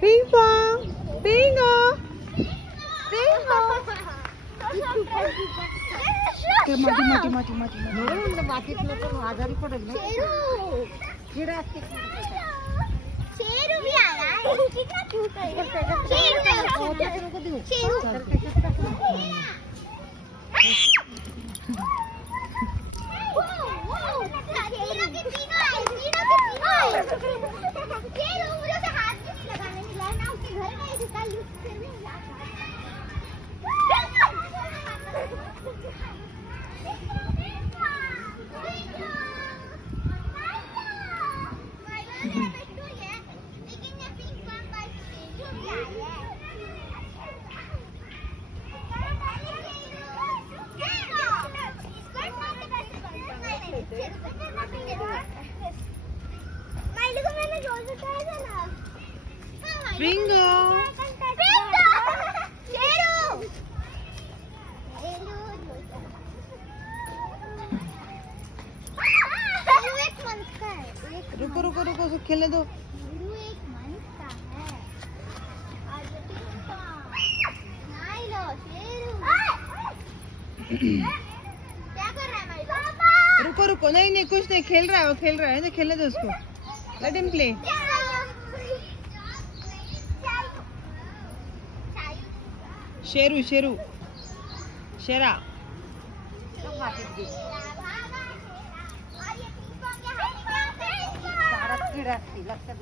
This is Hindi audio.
Ping pong. Bingo. Bingo. आजारी पडेल ना किडा असते शेरू भी आया है कितना क्यूट है शेरू Bingo. रुको रुको रुको सब खेलने दो। रुको रुको नहीं नहीं कुछ नहीं खेल रहा है वो खेल रहा है खेलने दो उसको let him play Sheru Sheru Shera लक्षात